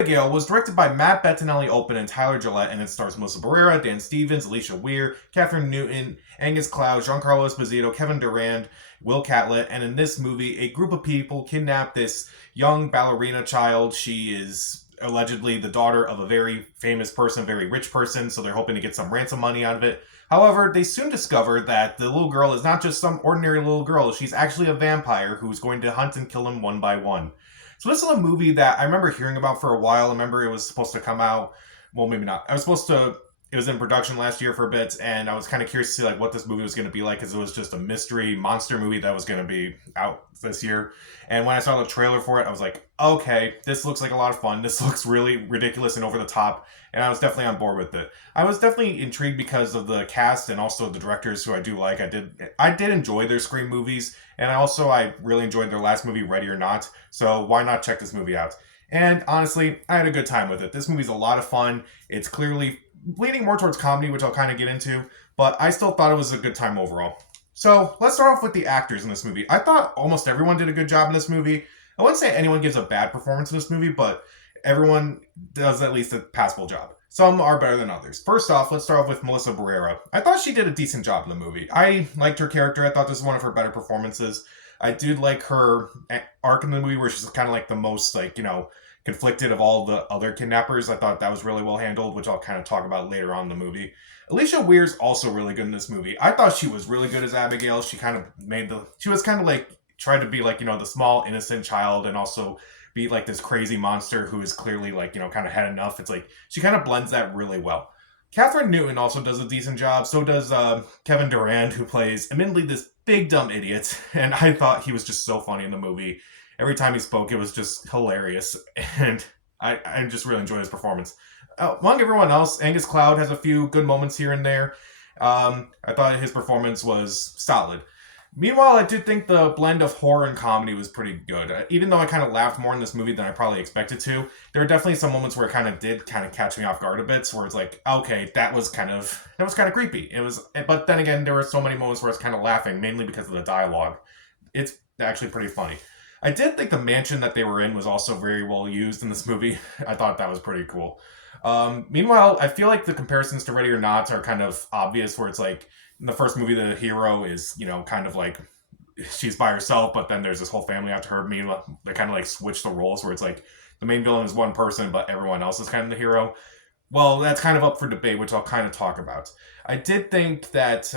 Abigail was directed by Matt Bettinelli-Olpin and Tyler Gillette, and it stars Melissa Barrera, Dan Stevens, Alicia Weir, Catherine Newton, Angus Cloud, Giancarlo Esposito, Kevin Durand, Will Catlett, and in this movie, a group of people kidnap this young ballerina child. She is allegedly the daughter of a very famous person, very rich person, so they're hoping to get some ransom money out of it. However, they soon discover that the little girl is not just some ordinary little girl, she's actually a vampire who's going to hunt and kill them one by one. So this is a movie that I remember hearing about for a while. I remember it was supposed to come out. Well, maybe not. I was supposed to. It was in production last year for a bit, and I was kind of curious to see like what this movie was going to be like because it was just a mystery monster movie that was going to be out this year. And when I saw the trailer for it, I was like, okay, this looks like a lot of fun. This looks really ridiculous and over the top, and I was definitely on board with it. I was definitely intrigued because of the cast and also the directors who I do like. I did enjoy their Scream movies, and I really enjoyed their last movie, Ready or Not. So why not check this movie out? And honestly, I had a good time with it. This movie's a lot of fun. It's clearly leaning more towards comedy, which I'll kind of get into, but I still thought it was a good time overall. So let's start off with the actors in this movie. I thought almost everyone did a good job in this movie. I wouldn't say anyone gives a bad performance in this movie, but everyone does at least a passable job. Some are better than others. First off, let's start off with Melissa Barrera. I thought she did a decent job in the movie. I liked her character. I thought this was one of her better performances. I did like her arc in the movie where she's kind of like the most conflicted of all the other kidnappers. I thought that was really well handled, which I'll kind of talk about later on in the movie. Alicia Weir's also really good in this movie. I thought she was really good as Abigail. She was kind of like, tried to be like, the small innocent child and also be like this crazy monster who is clearly like, kind of had enough. It's like, she kind of blends that really well. Catherine Newton also does a decent job. So does Kevin Durand, who plays, admittedly, this big dumb idiot. And I thought he was just so funny in the movie. Every time he spoke, it was just hilarious, and I just really enjoyed his performance. Among everyone else, Angus Cloud has a few good moments here and there. I thought his performance was solid. Meanwhile, I did think the blend of horror and comedy was pretty good. Even though I kind of laughed more in this movie than I probably expected to, there were definitely some moments where it kind of did kind of catch me off guard a bit, where it's like, okay, that was kind of creepy. But then again, there were so many moments where I was kind of laughing, mainly because of the dialogue. It's actually pretty funny. I did think the mansion that they were in was also very well used in this movie. I thought that was pretty cool. Meanwhile, I feel like the comparisons to Ready or Not are kind of obvious, where it's like in the first movie, the hero is, kind of like she's by herself, but then there's this whole family after her. Meanwhile, they kind of like switch the roles, where it's like the main villain is one person, but everyone else is kind of the hero. Well, that's kind of up for debate, which I'll kind of talk about. I did think that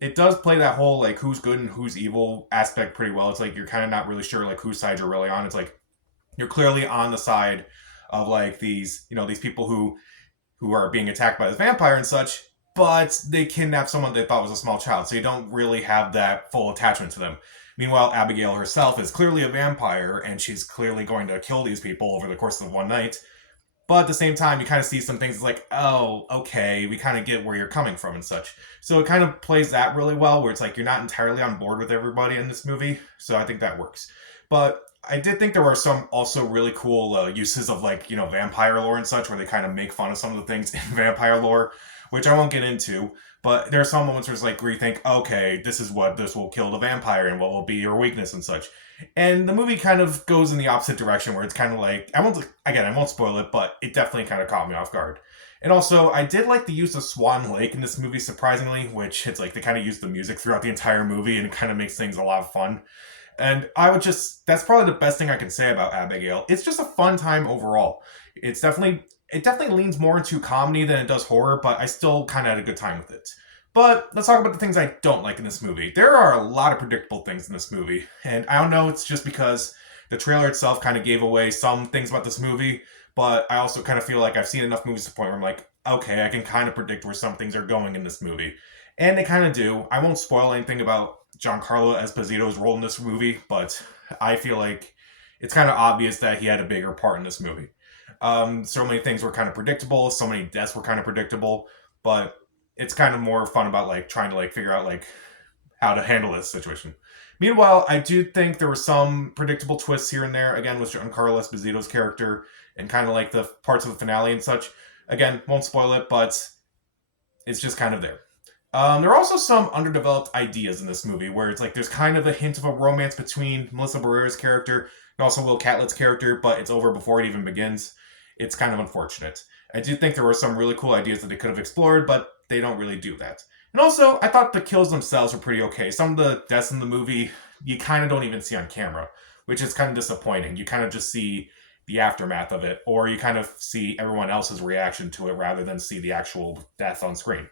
it does play that whole like who's good and who's evil aspect pretty well. It's like you're kind of not really sure like whose side you're really on. It's like you're clearly on the side of like these people who are being attacked by this vampire and such, but they kidnap someone they thought was a small child, so you don't really have that full attachment to them. Meanwhile, Abigail herself is clearly a vampire, and she's clearly going to kill these people over the course of one night. But at the same time, you kind of see some things like, oh, okay, we kind of get where you're coming from and such. So it kind of plays that really well, where it's like you're not entirely on board with everybody in this movie. So I think that works. But I did think there were some also really cool uses of like, vampire lore and such, where they kind of make fun of some of the things in vampire lore, which I won't get into. But there are some moments where it's like where you think, okay, this will kill the vampire and what will be your weakness and such. And the movie kind of goes in the opposite direction, where it's kind of like, I won't spoil it, but it definitely kind of caught me off guard. And also, I did like the use of Swan Lake in this movie, surprisingly, which it's like they kind of use the music throughout the entire movie, and it kind of makes things a lot of fun. And that's probably the best thing I can say about Abigail. It's just a fun time overall. It definitely leans more into comedy than it does horror, but I still kind of had a good time with it. But let's talk about the things I don't like in this movie. There are a lot of predictable things in this movie, and I don't know, it's just because the trailer itself kind of gave away some things about this movie, but I also kind of feel like I've seen enough movies to the point where I'm like, okay, I can kind of predict where some things are going in this movie. And they kind of do. I won't spoil anything about Giancarlo Esposito's role in this movie, but I feel like it's kind of obvious that he had a bigger part in this movie. So many things were kind of predictable, so many deaths were kind of predictable, but it's kind of more fun about like trying to like figure out like how to handle this situation. Meanwhile, I do think there were some predictable twists here and there, again with Giancarlo Esposito's character and kind of like the parts of the finale and such. Again, won't spoil it, but it's just kind of there. There are also some underdeveloped ideas in this movie where it's like there's kind of a hint of a romance between Melissa Barrera's character and also Will Catlett's character, but it's over before it even begins. it's kind of unfortunate. I do think there were some really cool ideas that they could have explored, but they don't really do that. And also, I thought the kills themselves were pretty okay. Some of the deaths in the movie you kind of don't even see on camera, which is kind of disappointing. You kind of just see the aftermath of it, or you kind of see everyone else's reaction to it rather than see the actual death on screen.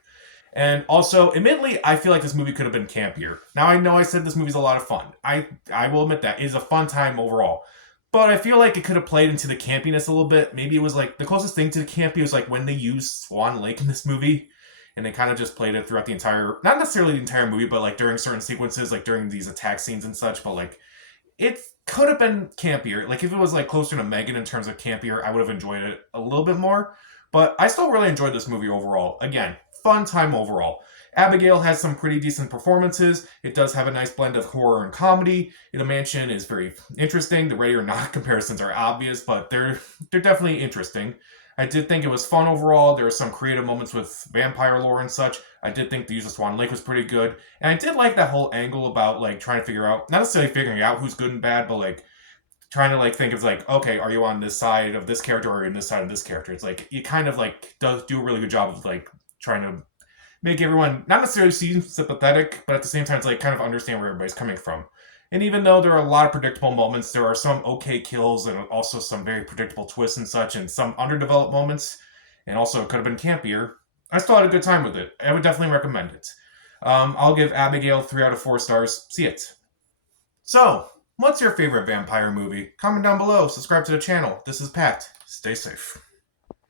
And also, admittedly, I feel like this movie could have been campier. Now, I know I said this movie's a lot of fun. I will admit that. It is a fun time overall. But I feel like it could have played into the campiness a little bit. Maybe it was like the closest thing to the campy was like when they used Swan Lake in this movie. And they kind of just played it throughout the entire, not necessarily the entire movie, but like during certain sequences, like during these attack scenes and such. But like it could have been campier. Like if it was like closer to Megan in terms of campier, I would have enjoyed it a little bit more. But I still really enjoyed this movie overall. Again, fun time overall. Abigail has some pretty decent performances. It does have a nice blend of horror and comedy. The mansion is very interesting. The ready or not comparisons are obvious, but they're definitely interesting. I did think it was fun overall. There were some creative moments with vampire lore and such. I did think the use of Swan Lake was pretty good. And I did like that whole angle about like trying to figure out, not necessarily figuring out who's good and bad, but like trying to like think of like, okay, are you on this side of this character or on this side of this character? It's like you kind of like does do a really good job of like trying to make everyone not necessarily seem sympathetic, but at the same time it's like kind of understand where everybody's coming from. And even though there are a lot of predictable moments, there are some okay kills and also some very predictable twists and such, and some underdeveloped moments, and also it could have been campier. I still had a good time with it. I would definitely recommend it. I'll give Abigail 3 out of 4 stars. See it. So, what's your favorite vampire movie? Comment down below. Subscribe to the channel. This is Pat. Stay safe.